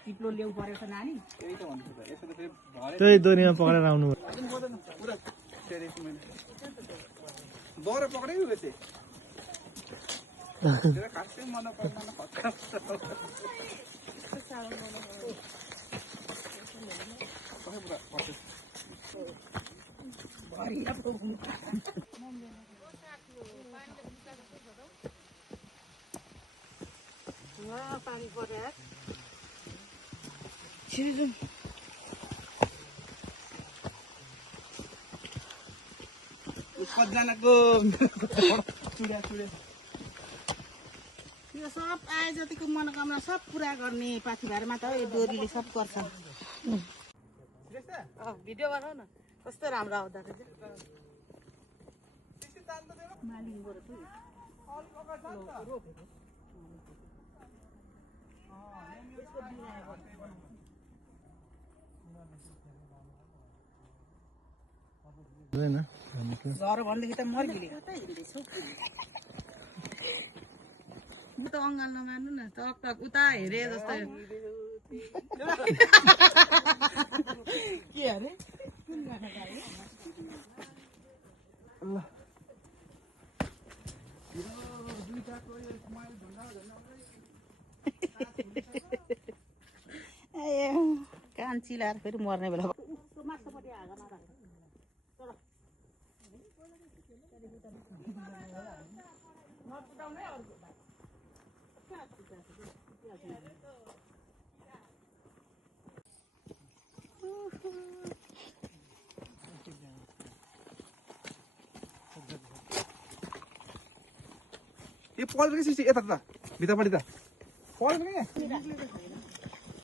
चिप्लो ल्याउ परेको नानी त्यही दोरीमा पक्रेर आउनु बगर पक्रै बेसी खासै मन पर्दैन पानी पऱ्यो कतिजनाको यो सब आए जतिको मनोकामना सब पुरा गर्ने पाथिभारमा त यो डोरीले सब गर्छ भिडियो बनाऊ न कस्तो राम्रो आउँदा रहेछ झर भनेदेखि त मर्किले म त अङ्गाल नमान्नु न टक टक उता हेरे जस्तो के अरे कान चिलाएर फेरि मर्ने बेला यो पल्ट के यता त भित्रपट्टि त पल्ट